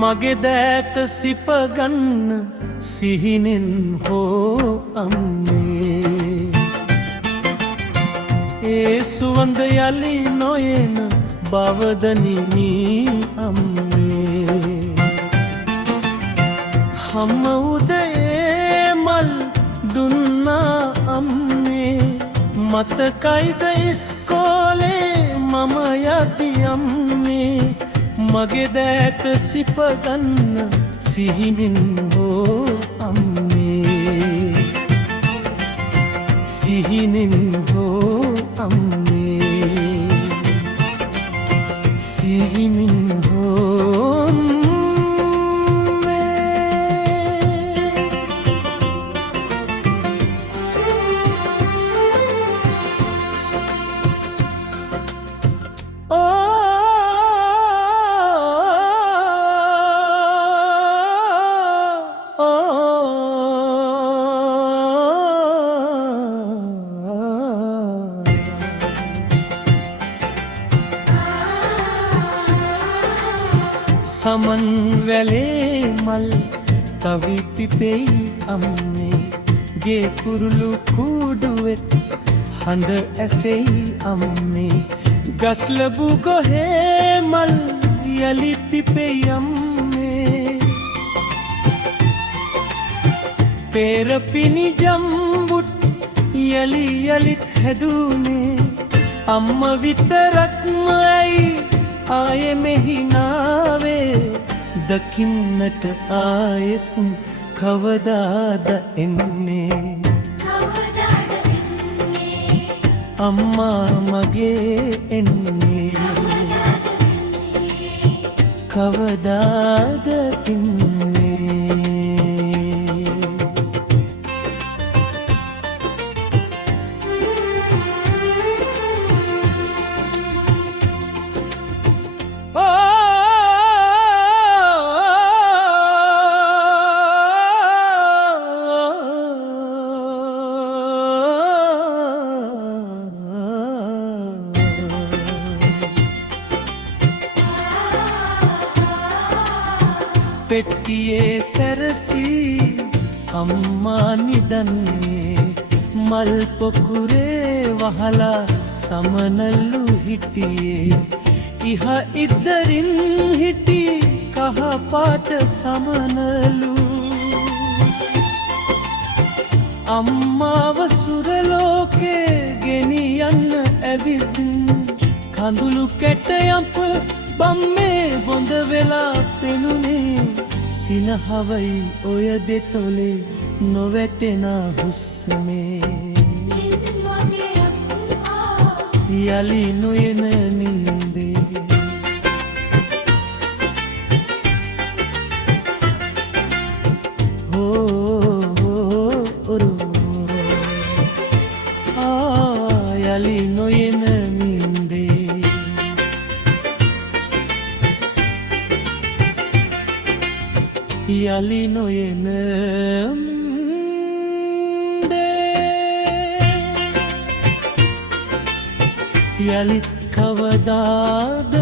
මගේ දෑත සිපගන්න සිහිනෙන් හෝ අම්මේ ඒ සුවඳ යලි නොයන බවදනිමි අම්මේ හම්ම උදේ මල් දුන්නා අම්මේ මතකයිද ඉස්කෝලේ මම යති අම්මේ මගේ දෑත සිපගන්න සිහිනෙන් හෝ අම්මේ සිහිනෙන් හෝ අම්මේ සිහිනෙන් හෝ සමන් වැලේ මල් තවි පිපෙයි අම්මේ ගේ කුරුළු කූඩුවෙත් හඬ ඇසෙයි අම්මේ ගස් ලැබු ගොහේ මල් යලි පිපෙයි අම්මේ පෙරපිනි ජම්බුත් යලි යලිත් හැදුනේ අම්ම විතරක්ම ඇයි ආයෙ මෙහි නාවේ දකින්නට ආයෙත් කවදාද එන්නේ අම්මා මගේ එන්නේ කවදාද එන්නේ පෙට්ටියේ සැරසී අම්මා නිදන්නේ මල් පොකුරේ වහලා සමනලු හිටියේ ඉහ ඉද්දරින් හිටි කහ පාට සමනලු අම්මාව සුරලෝකේ ගෙනියන්න ඇවිත් කඳුළු කැටයම්ප බම්මේ හොඳ වෙලා පෙනුනේ සිනහවයි ඔය දෙතොලේ නොවැටෙන හුස්මේ යලි නොයන නින්දේ යලි නොයන නින්දේ යලි නොයන යලිත් කවදාද